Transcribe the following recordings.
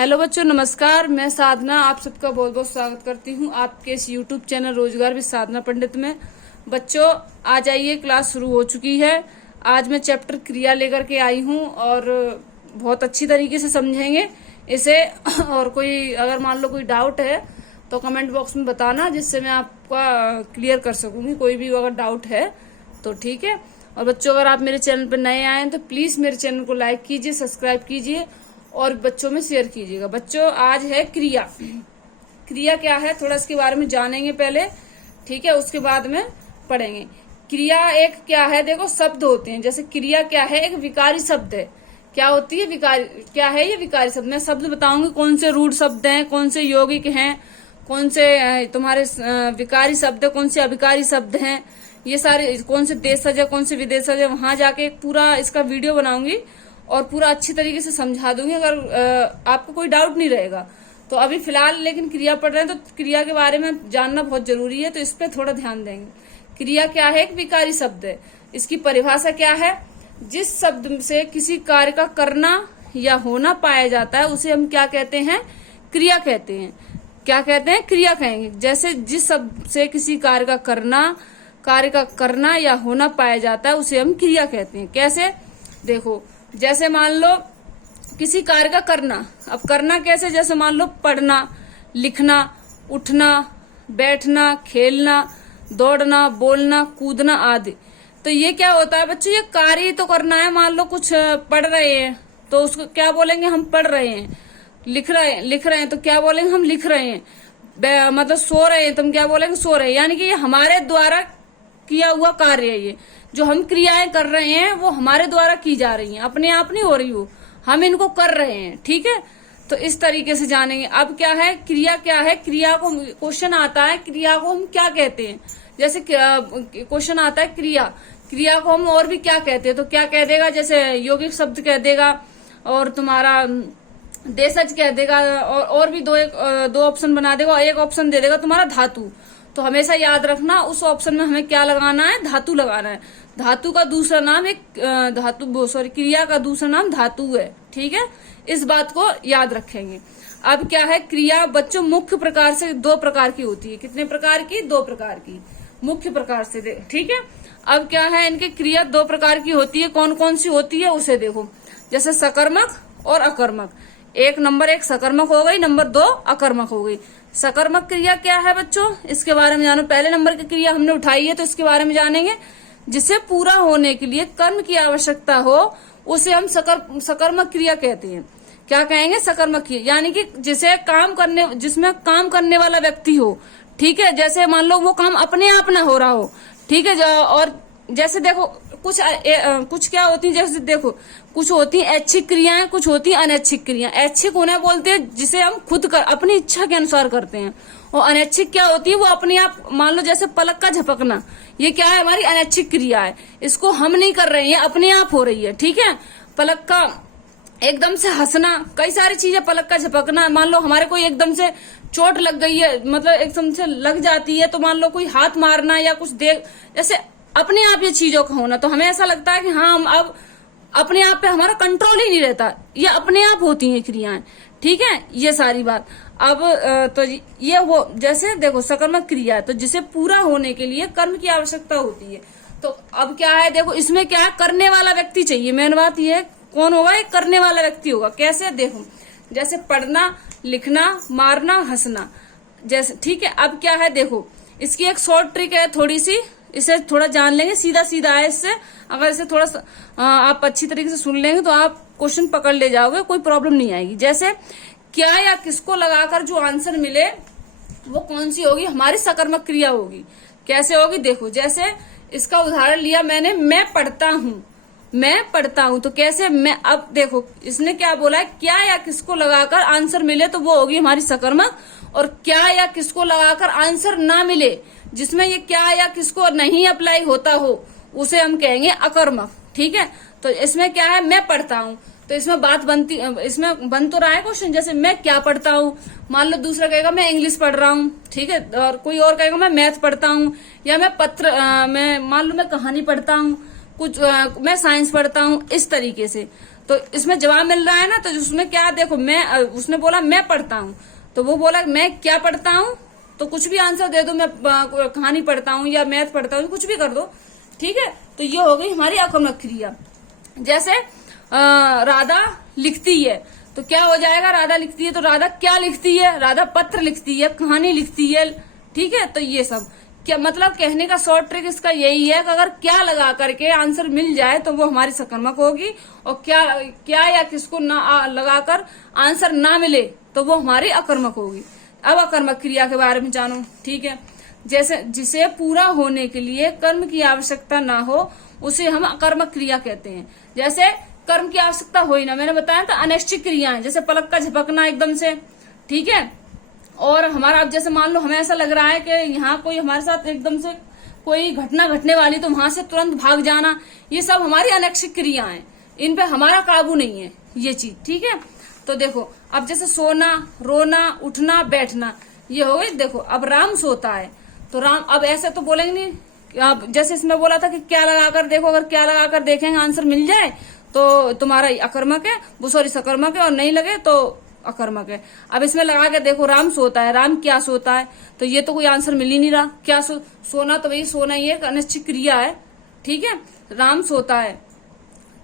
Hello बच्चों, नमस्कार। मैं साधना आप सबका बहुत बहुत स्वागत करती हूँ आपके इस यूट्यूब चैनल रोजगार विद साधना पंडित में। बच्चों, आ जाइए, क्लास शुरू हो चुकी है। आज मैं चैप्टर क्रिया लेकर के आई हूँ और बहुत अच्छी तरीके से समझेंगे इसे। और कोई अगर मान लो कोई डाउट है तो कमेंट बॉक्स में बताना, जिससे मैं आपका क्लियर कर सकूंगी। कोई भी अगर डाउट है तो ठीक है। और बच्चों, अगर आप मेरे चैनल पर नए आए हैं तो प्लीज मेरे चैनल को लाइक कीजिए, सब्सक्राइब कीजिए और बच्चों में शेयर कीजिएगा। बच्चों, आज है क्रिया। क्रिया क्या है थोड़ा इसके बारे में जानेंगे पहले, ठीक है, उसके बाद में पढ़ेंगे। क्रिया एक क्या है, देखो शब्द होते हैं। जैसे क्रिया क्या है, एक विकारी शब्द है। क्या होती है विकारी, क्या है ये विकारी शब्द। मैं शब्द बताऊंगी कौन से रूढ़ शब्द हैं, कौन से यौगिक हैं, कौन से तुम्हारे विकारी शब्द है, कौन से अविकारी शब्द हैं, ये सारे, कौन से देशज है, कौन से विदेशज है। वहां जाके पूरा इसका वीडियो बनाऊंगी और पूरा अच्छी तरीके से समझा दूंगी। अगर आपको कोई डाउट नहीं रहेगा तो अभी फिलहाल लेकिन क्रिया पढ़ रहे हैं तो क्रिया के बारे में जानना बहुत जरूरी है, तो इस पे थोड़ा ध्यान देंगे। क्रिया क्या है, एक विकारी शब्द है। इसकी परिभाषा क्या है, जिस शब्द से किसी कार्य का करना या होना पाया जाता है उसे हम क्या कहते हैं, क्रिया कहते हैं। क्या कहते हैं, क्रिया कहेंगे। जैसे जिस शब्द से किसी कार्य का करना या होना पाया जाता है उसे हम क्रिया कहते हैं। कैसे, देखो, जैसे मान लो किसी कार्य का करना। अब करना कैसे, जैसे मान लो पढ़ना, लिखना, उठना, बैठना, खेलना, दौड़ना, बोलना, कूदना आदि। तो ये क्या होता है बच्चों, ये कार्य तो करना है। मान लो कुछ पढ़ रहे हैं तो उसको क्या बोलेंगे, हम पढ़ रहे हैं। लिख रहे हैं तो क्या बोलेंगे, हम लिख रहे हैं। मतलब सो रहे हैं तो हम क्या बोलेंगे, सो रहे हैं। यानी कि ये हमारे द्वारा किया हुआ कार्य है। ये जो हम क्रियाएं कर रहे हैं वो हमारे द्वारा की जा रही हैं, अपने आप नहीं हो रही वो, हम इनको कर रहे हैं, ठीक है। तो इस तरीके से जानेंगे। अब क्या है क्रिया, क्या है क्रिया को, क्वेश्चन आता है क्रिया को हम क्या कहते हैं। जैसे क्वेश्चन आता है क्रिया को हम और भी क्या कहते हैं, तो क्या कह देगा, जैसे यौगिक शब्द कह देगा और तुम्हारा देशज कह देगा और भी दो ऑप्शन बना देगा और एक ऑप्शन दे देगा तुम्हारा धातु। तो हमेशा याद रखना उस ऑप्शन में हमें क्या लगाना है, धातु लगाना है। धातु का दूसरा नाम क्रिया का दूसरा नाम धातु है, ठीक है। इस बात को याद रखेंगे। अब क्या है क्रिया बच्चों, मुख्य प्रकार से दो प्रकार की होती है। कितने प्रकार की, दो प्रकार की, मुख्य प्रकार से, ठीक है। अब क्या है, इनकी क्रिया दो प्रकार की होती है। कौन कौन सी होती है उसे देखो। जैसे सकर्मक और अकर्मक। एक सकर्मक हो गई, नंबर 2 अकर्मक हो गई। सकर्मक क्रिया क्या है बच्चों, इसके बारे में जानो। पहले नंबर की क्रिया हमने उठाई है तो इसके बारे में जानेंगे। जिसे पूरा होने के लिए कर्म की आवश्यकता हो उसे हम सकर्मक क्रिया कहते हैं। क्या कहेंगे, सकर्मक क्रिया। यानी कि जिसमें काम करने वाला व्यक्ति हो, ठीक है। जैसे मान लो वो काम अपने आप ना हो रहा हो, ठीक है। और जैसे देखो कुछ क्या होती है, जैसे देखो कुछ होती है ऐच्छिक क्रियाएं, कुछ होती है अनैच्छिक क्रियाएं। ऐच्छिक उन्हें बोलते हैं जिसे हम खुद अपनी इच्छा के अनुसार करते हैं। और अनैच्छिक क्या होती है, वो अपने आप, मान लो जैसे पलक का झपकना, ये क्या है, हमारी अनैच्छिक क्रिया है। इसको हम नहीं कर रहे हैं, अपने आप हो रही है, ठीक है। पलक का एकदम से हंसना, कई सारी चीजें, पलक का झपकना। मान लो हमारे कोई एकदम से चोट लग गई है, मतलब एकदम से लग जाती है, तो मान लो कोई हाथ मारना या कुछ जैसे अपने आप ये चीजों का होना, तो हमें ऐसा लगता है कि हाँ, हम अब अपने आप पे हमारा कंट्रोल ही नहीं रहता। ये अपने आप होती हैं क्रियाएं, ठीक है। ये सारी बात। अब तो ये वो, जैसे देखो सकर्मक क्रिया है तो जिसे पूरा होने के लिए कर्म की आवश्यकता होती है। तो अब क्या है, देखो इसमें क्या है, करने वाला व्यक्ति चाहिए। मेन बात ये है, कौन होगा, एक करने वाला व्यक्ति होगा। कैसे, देखो जैसे पढ़ना, लिखना, मारना, हंसना, जैसे, ठीक है। अब क्या है, देखो इसकी एक शॉर्ट ट्रिक है थोड़ी सी, इसे थोड़ा जान लेंगे। सीधा सीधा है इससे, अगर इसे थोड़ा आप अच्छी तरीके से सुन लेंगे तो आप क्वेश्चन पकड़ ले जाओगे, कोई प्रॉब्लम नहीं आएगी। जैसे क्या या किसको लगाकर जो आंसर मिले वो कौन सी होगी, हमारी सकर्मक क्रिया होगी। कैसे होगी, देखो जैसे इसका उदाहरण लिया मैंने, मैं पढ़ता हूं, तो कैसे मैं, अब देखो इसने क्या बोला है, क्या या किसको लगाकर आंसर मिले तो वो होगी हमारी सकर्मक। और क्या या किसको लगाकर आंसर ना मिले, जिसमें ये क्या या किसको नहीं अप्लाई होता हो, उसे हम कहेंगे अकर्मक, ठीक है। तो इसमें क्या है, मैं पढ़ता हूं, तो इसमें इसमें बन तो रहा है क्वेश्चन। जैसे मैं क्या पढ़ता हूँ, मान लो दूसरा कहेगा मैं इंग्लिश पढ़ रहा हूँ, ठीक है। और कोई और कहेगा मैं मैथ पढ़ता हूँ, या मैं मान लो मैं कहानी पढ़ता हूँ, मैं साइंस पढ़ता हूँ, इस तरीके से। तो इसमें जवाब मिल रहा है ना। तो उसमें क्या देखो, मैं उसने बोला मैं पढ़ता हूँ, तो वो बोला मैं क्या पढ़ता हूँ, तो कुछ भी आंसर दे दो, मैं कहानी पढ़ता हूँ या मैथ पढ़ता हूँ, कुछ भी कर दो, ठीक है। तो ये हो गई हमारी आक्रामक क्रिया। जैसे राधा लिखती है, तो क्या हो जाएगा, राधा लिखती है तो राधा क्या लिखती है, राधा पत्र लिखती है, कहानी लिखती है, ठीक है। तो ये सब क्या मतलब, कहने का शॉर्ट ट्रिक इसका यही है कि अगर क्या लगा करके आंसर मिल जाए तो वो हमारी सकर्मक होगी, और क्या या किसको ना लगाकर आंसर ना मिले तो वो हमारी अकर्मक होगी। अब अकर्मक क्रिया के बारे में जानो, ठीक है। जैसे जिसे पूरा होने के लिए कर्म की आवश्यकता ना हो उसे हम अकर्मक क्रिया कहते हैं। जैसे कर्म की आवश्यकता हो ही ना, मैंने बताया था अनैच्छिक क्रियाएं, जैसे पलक का झपकना एकदम से, ठीक है। और हमारा अब जैसे मान लो हमें ऐसा लग रहा है कि यहाँ कोई हमारे साथ एकदम से कोई घटना घटने वाली, तो वहां से तुरंत भाग जाना, ये सब हमारी अनैच्छिक क्रियाएं, इन पे हमारा काबू नहीं है ये चीज, ठीक है। तो देखो अब जैसे सोना, रोना, उठना, बैठना, ये हो गई। देखो अब राम सोता है, तो राम, अब ऐसे तो बोलेंगे नहीं, अब जैसे इसमें बोला था कि क्या लगाकर देखो, अगर क्या लगाकर देखेंगे आंसर मिल जाए तो तुम्हारा अकर्मक है, वो सॉरी सकर्मक है, और नहीं लगे तो अकर्मक है। अब इसमें लगा के देखो, राम सोता है, राम क्या सोता है, तो ये तो कोई आंसर मिल ही नहीं रहा। क्या सोना, तो भाई सोना ये एक अनिश्चित क्रिया है, ठीक है। राम सोता है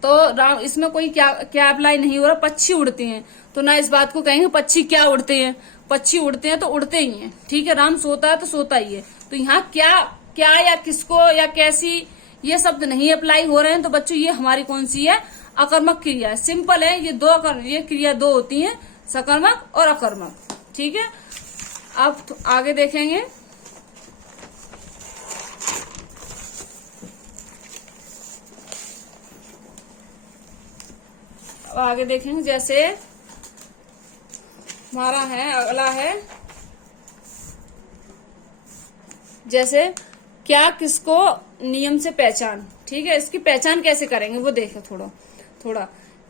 तो राम, इसमें कोई क्या अप्लाई नहीं हो रहा। पक्षी उड़ते हैं, तो ना इस बात को कहेंगे पक्षी क्या उड़ते हैं, पक्षी उड़ते हैं तो उड़ते ही हैं, ठीक है। राम सोता है तो सोता ही है। तो यहाँ क्या या किसको या कैसी, ये शब्द नहीं अप्लाई हो रहे हैं। तो बच्चों ये हमारी कौन सी है, अकर्मक क्रिया है। सिंपल है, ये क्रिया दो होती हैं, सकर्मक और अकर्मक, ठीक है। अब तो आगे देखेंगे, अब आगे देखेंगे। जैसे हमारा है, अगला है, जैसे क्या किसको नियम से पहचान, ठीक है। इसकी पहचान कैसे करेंगे वो देखो थोड़ा।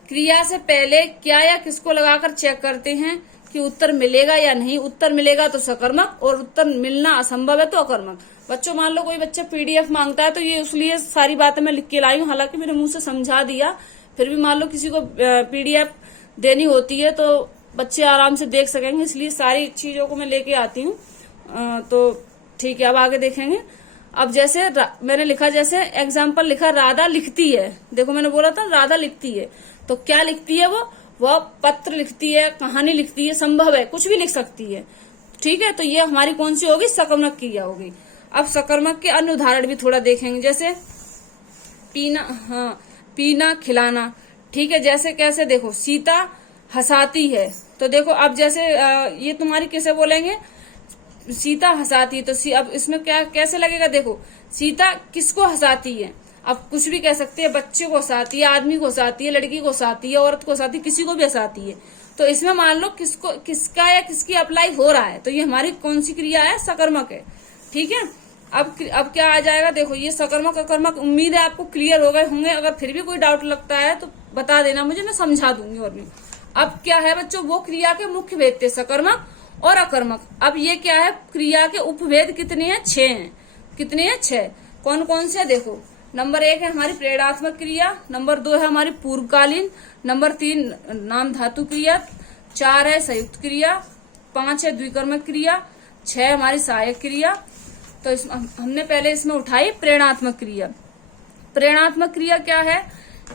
क्रिया से पहले क्या या किसको लगाकर चेक करते हैं कि उत्तर मिलेगा या नहीं। उत्तर मिलेगा तो सकर्मक, और उत्तर मिलना असंभव है तो अकर्मक। बच्चों मान लो कोई बच्चा पीडीएफ मांगता है, तो ये इसलिए सारी बातें मैं लिख के लाई हूँ, हालांकि मेरे मुंह से समझा दिया, फिर भी मान लो किसी को पीडीएफ देनी होती है तो बच्चे आराम से देख सकेंगे, इसलिए सारी चीजों को मैं लेके आती हूँ। तो ठीक है, अब आगे देखेंगे। अब जैसे मैंने लिखा, जैसे एग्जाम्पल लिखा, राधा लिखती है। देखो मैंने बोला था राधा लिखती है, तो क्या लिखती है वो पत्र लिखती है, कहानी लिखती है, संभव है कुछ भी लिख सकती है, ठीक है। तो ये हमारी कौन सी होगी, सकर्मक क्रिया होगी। अब सकर्मक के अन्य उदाहरण भी थोड़ा देखेंगे। जैसे पीना, खिलाना, ठीक है। जैसे कैसे, देखो सीता हंसाती है, तो देखो अब जैसे ये तुम्हारी कैसे बोलेंगे, सीता हंसाती है, तो अब इसमें क्या कैसे लगेगा, देखो सीता किसको हंसाती है, अब कुछ भी कह सकते हैं, बच्चे को हंसाती है, आदमी को हंसाती है, लड़की को हंसाती है, औरत को हंसाती है, किसी को भी हंसाती है। तो इसमें मान लो किसका या किसकी अप्लाई हो रहा है, तो ये हमारी कौन सी क्रिया है, सकर्मक है, ठीक है। अब क्या आ जाएगा, देखो ये सकर्मक अकर्मक, उम्मीद है आपको क्लियर हो गए होंगे। अगर फिर भी कोई डाउट लगता है तो बता देना मुझे, मैं समझा दूंगी और भी। अब क्या है बच्चों, वो क्रिया के मुख्य भेद थे, सकर्मक और अकर्मक। अब ये क्या है, क्रिया के उपभेद कितने हैं, 6 हैं। कितने हैं, 6। कौन कौन से, देखो नंबर 1 है हमारी प्रेरणात्मक क्रिया, नंबर 2 है हमारी पूर्वकालीन, नंबर 3 नाम धातु क्रिया, 4 है संयुक्त क्रिया, 5 है द्विकर्मक क्रिया, 6 हमारी सहायक क्रिया। तो हमने पहले इसमें उठाई प्रेरणात्मक क्रिया। प्रेरणात्मक क्रिया क्या है,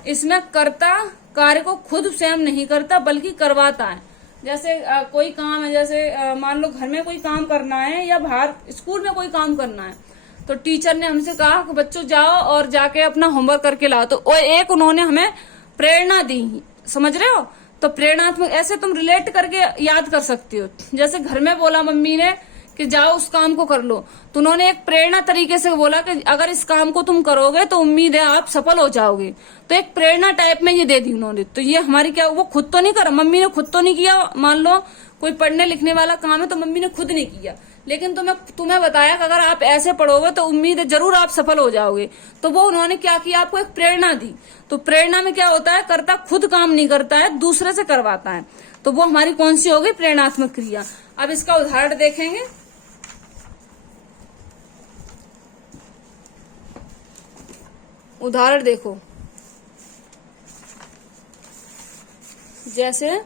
इसमें कर्ता कार्य को खुद स्वयं नहीं करता बल्कि करवाता है। जैसे कोई काम है, जैसे मान लो घर में कोई काम करना है या बाहर स्कूल में कोई काम करना है, तो टीचर ने हमसे कहा कि बच्चों जाओ और जाके अपना होमवर्क करके लाओ, तो वो एक उन्होंने हमें प्रेरणा दी, समझ रहे हो। तो प्रेरणात्मक ऐसे तुम रिलेट करके याद कर सकते हो। जैसे घर में बोला मम्मी ने कि जाओ उस काम को कर लो, तो उन्होंने एक प्रेरणा तरीके से बोला कि अगर इस काम को तुम करोगे तो उम्मीद है आप सफल हो जाओगे। तो एक प्रेरणा टाइप में ये दे दी उन्होंने। तो ये हमारी क्या, वो खुद तो नहीं करा, मम्मी ने खुद तो नहीं किया। मान लो कोई पढ़ने लिखने वाला काम है तो मम्मी ने खुद नहीं किया, लेकिन तुम्हें बताया कि अगर आप ऐसे पढ़ोगे तो उम्मीद है जरूर आप सफल हो जाओगे। तो वो उन्होंने क्या किया, आपको एक प्रेरणा दी। तो प्रेरणा में क्या होता है, कर्ता खुद काम नहीं करता है, दूसरे से करवाता है। तो वो हमारी कौन सी होगी, प्रेरणात्मक क्रिया। अब इसका उदाहरण देखेंगे। उदाहरण देखो, जैसे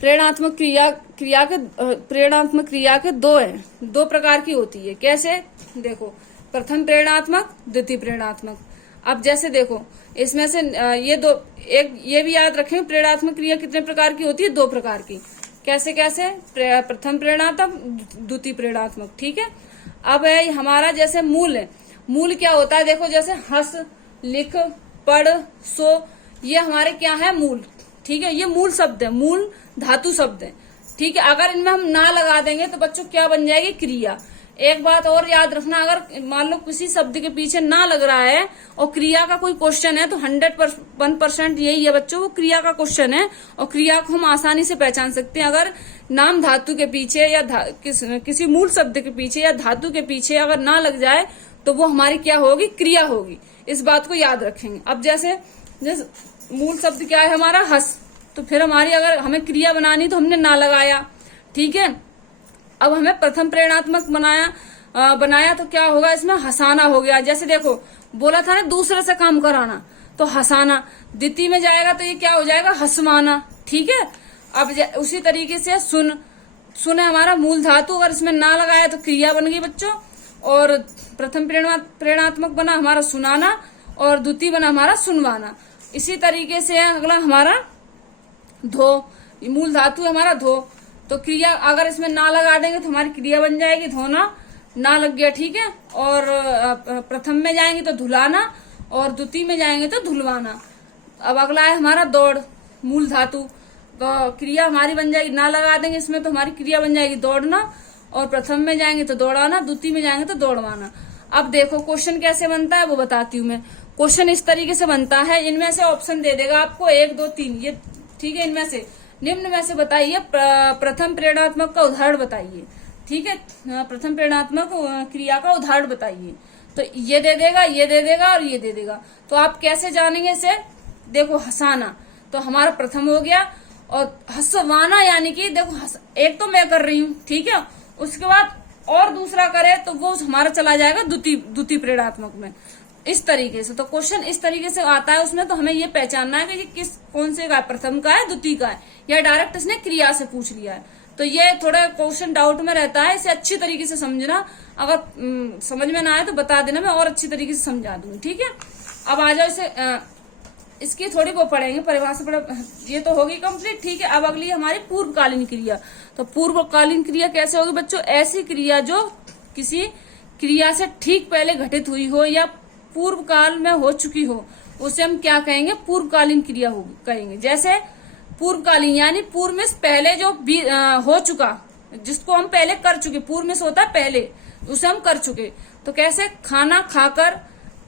प्रेरणात्मक क्रिया के दो प्रकार की होती है। कैसे? देखो, प्रथम प्रेरणात्मक, द्वितीय प्रेरणात्मक। अब जैसे देखो, इसमें से ये भी याद रखें, प्रेरणात्मक क्रिया कितने प्रकार की होती है? 2 प्रकार की। कैसे कैसे? प्रथम प्रेरणात्मक, द्वितीय प्रेरणात्मक। ठीक है। अब है हमारा जैसे मूल है। मूल क्या होता है? देखो, जैसे हंस, लिख, पढ़, सो, ये हमारे क्या है? मूल। ठीक है, ये मूल शब्द है, मूल धातु शब्द है। ठीक है। अगर इनमें हम ना लगा देंगे तो बच्चों क्या बन जाएगी? क्रिया। एक बात और याद रखना, अगर मान लो किसी शब्द के पीछे ना लग रहा है और क्रिया का कोई क्वेश्चन है तो 101% यही है बच्चों, वो क्रिया का क्वेश्चन है और क्रिया को हम आसानी से पहचान सकते हैं। अगर नाम धातु के पीछे या किसी मूल शब्द के पीछे या धातु के पीछे अगर ना लग जाए तो वो हमारी क्या होगी? क्रिया होगी। इस बात को याद रखेंगे। अब जैसे मूल शब्द क्या है हमारा? हंस, तो फिर हमारी अगर हमें क्रिया बनानी तो हमने ना लगाया। ठीक है। अब हमें प्रथम प्रेरणात्मक बनाया तो क्या होगा? इसमें हंसाना हो गया। जैसे देखो, बोला था ना दूसरे से काम कराना, तो हंसाना। द्वितीय में जाएगा तो ये क्या हो जाएगा? हंसवाना। ठीक है। अब उसी तरीके से सुन है हमारा मूल धातु, अगर इसमें ना लगाया तो क्रिया बन गई बच्चों। और प्रथम प्रेरणात्मक बना हमारा सुनाना और द्वितीय बना हमारा सुनवाना। इसी तरीके से अगला हमारा धो, मूल धातु है हमारा धो, तो क्रिया अगर इसमें ना लगा देंगे तो हमारी क्रिया बन जाएगी धोना। ना लग गया। ठीक है। और प्रथम में जाएंगे तो धुलाना और द्वितीय में जाएंगे तो धुलवाना। अब अगला है हमारा दौड़, मूल धातु, तो क्रिया हमारी बन जाएगी, ना लगा देंगे इसमें तो हमारी क्रिया बन जाएगी दौड़ना और प्रथम में जाएंगे तो दौड़ाना, द्वितीय में जाएंगे तो दौड़वाना। अब देखो क्वेश्चन कैसे बनता है वो बताती हूँ मैं। क्वेश्चन इस तरीके से बनता है, इनमें से ऑप्शन दे देगा आपको 1, 2, 3, ये ठीक है। इनमें से निम्न में से बताइए प्रथम प्रेरणात्मक का उदाहरण बताइए। ठीक है। प्रथम प्रेरणात्मक क्रिया का उदाहरण बताइए। तो ये दे देगा, ये दे देगा और ये दे देगा। तो आप कैसे जानेंगे इसे? देखो, हंसाना तो हमारा प्रथम हो गया और हंसवाना यानी कि देखो एक तो मैं कर रही हूँ। ठीक है। उसके बाद और दूसरा करे तो वो हमारा चला जाएगा द्वितीय प्रेरणात्मक में। इस तरीके से तो क्वेश्चन इस तरीके से आता है उसमें, तो हमें ये पहचानना है कि ये कौन से का है, प्रथम का है, द्वितीय का है, या डायरेक्ट इसने क्रिया से पूछ लिया है। तो ये थोड़ा क्वेश्चन डाउट में रहता है, इसे अच्छी तरीके से समझना। अगर समझ में ना आए तो बता देना, मैं और अच्छी तरीके से समझा दूंगी। ठीक है। अब आ जाओ इसे इसकी थोड़ी वो पढ़ेंगे परिभाषा, ये तो होगी कंप्लीट। ठीक है। अब अगली हमारी पूर्वकालीन क्रिया। तो पूर्वकालीन क्रिया कैसे होगी बच्चों? ऐसी क्रिया जो किसी क्रिया से ठीक पहले घटित हुई हो या पूर्व काल में हो चुकी हो, उसे हम क्या कहेंगे? पूर्वकालीन क्रिया कहेंगे। जैसे पूर्वकालीन यानी पूर्व में पहले जो भी हो चुका, जिसको हम पहले कर चुके। पूर्व में से होता है पहले, उसे हम कर चुके। तो कैसे? खाना खाकर,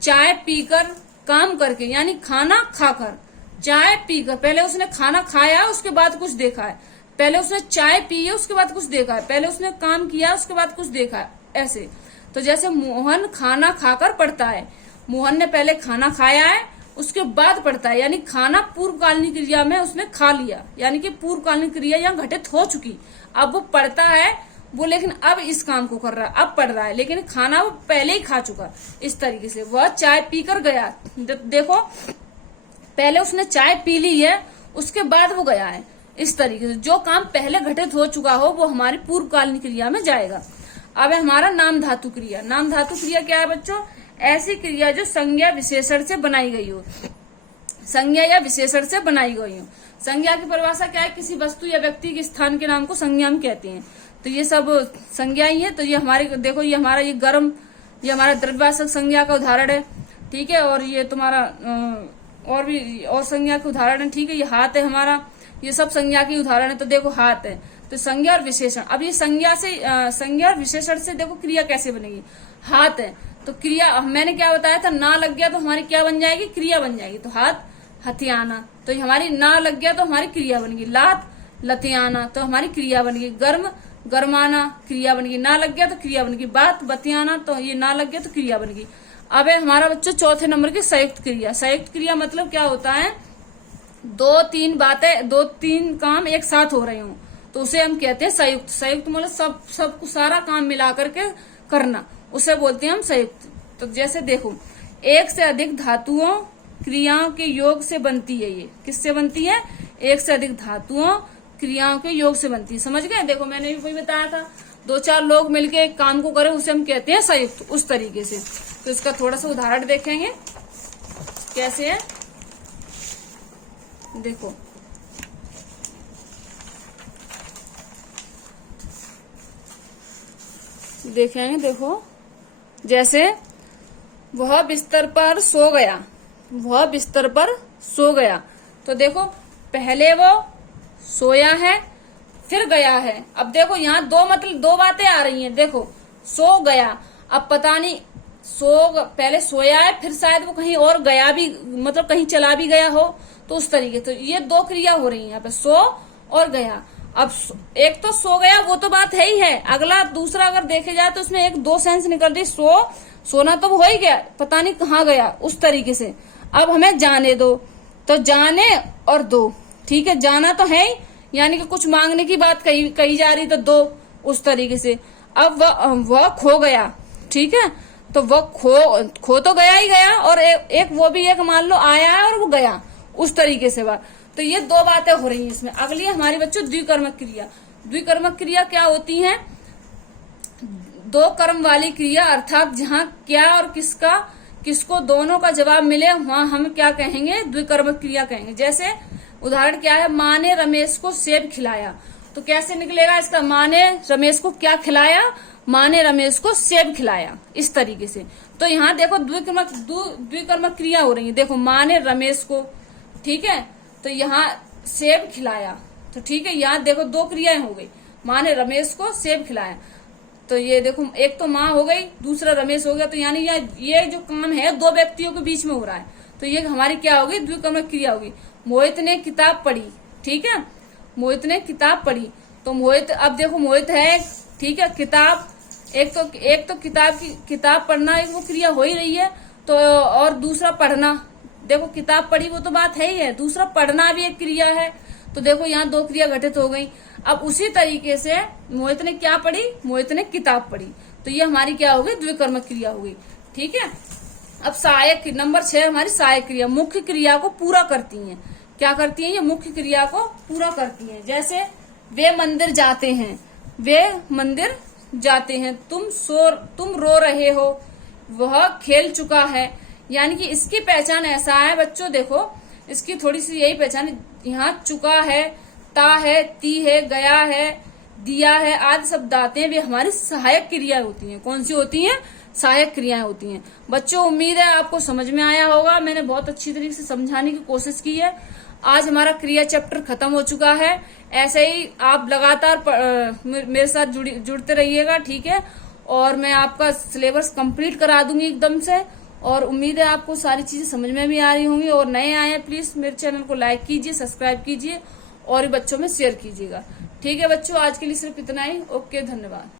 चाय पीकर, काम करके, यानी खाना खाकर, चाय पीकर। पहले उसने खाना खाया उसके बाद कुछ देखा है, पहले उसने चाय पी है उसके बाद कुछ देखा है, पहले उसने काम किया उसके बाद कुछ देखा है, ऐसे। तो जैसे मोहन खाना खाकर पढ़ता है, मोहन ने पहले खाना खाया है उसके बाद पढ़ता है, यानी खाना पूर्वकालीन क्रिया में उसने खा लिया, यानी कि पूर्वकालीन क्रिया यहाँ घटित हो चुकी। अब वो पढ़ता है वो, लेकिन अब इस काम को कर रहा है, अब पढ़ रहा है, लेकिन खाना वो पहले ही खा चुका। इस तरीके से वह चाय पीकर गया। देखो, पहले उसने चाय पी ली है उसके बाद वो गया है। इस तरीके से जो काम पहले घटित हो चुका हो वो हमारी पूर्वकालीन क्रिया में जाएगा। अब है हमारा नाम धातु क्रिया। नाम धातु क्रिया क्या है बच्चों? ऐसी क्रिया जो संज्ञा विशेषण से बनाई गई हो, संज्ञा या विशेषण से बनाई गई हो। संज्ञा की परिभाषा क्या है? किसी वस्तु या व्यक्ति के स्थान के नाम को संज्ञा हम कहते हैं। तो ये सब संज्ञा ही है। तो ये हमारे देखो, ये हमारा ये गर्म, ये हमारा द्रव्यवाचक संज्ञा का उदाहरण है। ठीक है। और ये तुम्हारा और भी और संज्ञा के उदाहरण है। ठीक है। ये हाथ है हमारा, ये सब संज्ञा की उदाहरण है। तो देखो हाथ है, तो संज्ञा और विशेषण। अब ये संज्ञा और विशेषण से देखो क्रिया कैसे बनेगी। हाथ है तो क्रिया मैंने क्या बताया था? ना लग गया तो हमारी क्या बन जाएगी? क्रिया बन जाएगी। तो हाथ हथियाना, तो हमारी ना लग गया तो हमारी क्रिया बन गई। लात लतियाना, तो हमारी क्रिया बन गई। गर्म गरमाना, क्रिया बन गई। ना लग गया तो क्रिया बन गई। बात बतियाना, तो ये ना लग गया तो क्रिया बन गई। अब है हमारा बच्चों चौथे नंबर की संयुक्त क्रिया। संयुक्त क्रिया मतलब क्या होता है? 2-3 बातें, 2-3 काम एक साथ हो रहे हो तो उसे हम कहते हैं संयुक्त। संयुक्त मतलब सब सारा काम मिला करके करना, उसे बोलते हैं हम संयुक्त। तो जैसे देखो, एक से अधिक धातुओं क्रियाओं के योग से बनती है। ये किससे बनती है? एक से अधिक धातुओं क्रियाओं के योग से बनती है। समझ गए? देखो मैंने भी वही बताया था, 2-4 लोग मिलके एक काम को करें उसे हम कहते हैं संयुक्त, उस तरीके से। तो इसका थोड़ा सा उदाहरण देखेंगे कैसे है। देखो देखेंगे, देखो जैसे वह बिस्तर पर सो गया, वह बिस्तर पर सो गया। तो देखो पहले वो सोया है फिर गया है। अब देखो यहाँ दो बातें आ रही हैं। देखो सो गया, अब पता नहीं पहले सोया है फिर शायद वो कहीं और गया भी, मतलब कहीं चला भी गया हो, तो उस तरीके। तो ये 2 क्रिया हो रही है यहाँ पे, सो और गया। अब एक तो सो गया वो तो बात है ही है, अगला दूसरा अगर देखे जाए तो उसमें 1-2 सेंस निकल रही। सोना तो हो ही गया, पता नहीं कहाँ गया, उस तरीके से। अब हमें जाने दो, तो जाने और दो, ठीक है, जाना तो है ही, यानी कि कुछ मांगने की बात कही जा रही, तो दो, उस तरीके से। अब वह खो गया, ठीक है, तो वह खो तो गया ही गया, और एक वो भी एक मान लो आया है और वो गया, उस तरीके से बात। तो ये 2 बातें हो रही हैं इसमें। अगली हमारी बच्चों द्विकर्मक क्रिया। द्विकर्मक क्रिया क्या होती है? 2 कर्म वाली क्रिया, अर्थात जहाँ क्या और किसको दोनों का जवाब मिले वहां हम क्या कहेंगे? द्विकर्मक क्रिया कहेंगे। जैसे उदाहरण क्या है? माँ ने रमेश को सेब खिलाया। तो कैसे निकलेगा इसका? माँ ने रमेश को क्या खिलाया? माँ ने रमेश को सेब खिलाया, इस तरीके से। तो यहाँ देखो द्विकर्मक क्रिया हो रही है। देखो माँ ने रमेश को, ठीक है, तो यहाँ सेब खिलाया, तो ठीक है, यहाँ देखो 2 क्रियाएं हो गई। माँ ने रमेश को सेब खिलाया, तो ये देखो एक तो माँ हो गई, दूसरा रमेश हो गया। तो यानी ये जो काम है 2 व्यक्तियों के बीच में हो रहा है, तो ये हमारी क्या होगी? द्विकर्मक क्रिया होगी। मोहित ने किताब पढ़ी, ठीक है, मोहित ने किताब पढ़ी। तो मोहित, अब देखो मोहित है, ठीक है, किताब, एक तो किताब पढ़ना एक वो क्रिया हो ही रही है, तो और दूसरा पढ़ना, देखो किताब पढ़ी वो तो बात है ही है, दूसरा पढ़ना भी एक क्रिया है। तो देखो यहाँ 2 क्रिया घटित हो गई। अब उसी तरीके से मोहित ने क्या पढ़ी? मोहित ने किताब पढ़ी। तो ये हमारी क्या होगी? द्विकर्मक क्रिया होगी, ठीक है। अब सहायक नंबर 6 हमारी सहायक क्रिया, मुख्य क्रिया को पूरा करती हैं। क्या करती हैं? ये मुख्य क्रिया को पूरा करती हैं। जैसे वे मंदिर जाते हैं, वे मंदिर जाते हैं। तुम रो रहे हो, वह खेल चुका है। यानी कि इसकी पहचान ऐसा है बच्चों, देखो इसकी थोड़ी सी यही पहचान है। यहाँ चुका है, ता है, ती है, गया है, दिया है आदि शब्द आते हैं, वे हमारी सहायक क्रिया होती हैं। कौन सी होती हैं? सहायक क्रियाएं होती हैं। बच्चों उम्मीद है आपको समझ में आया होगा, मैंने बहुत अच्छी तरीके से समझाने की कोशिश की है। आज हमारा क्रिया चैप्टर खत्म हो चुका है। ऐसे ही आप लगातार मेरे साथ जुड़ते रहिएगा, ठीक है, और मैं आपका सिलेबस कंप्लीट करा दूंगी एकदम से। और उम्मीद है आपको सारी चीजें समझ में भी आ रही होंगी। और नए आए हैं प्लीज मेरे चैनल को लाइक कीजिए, सब्सक्राइब कीजिए और बच्चों में शेयर कीजिएगा। ठीक है बच्चों, आज के लिए सिर्फ इतना ही। ओके, धन्यवाद।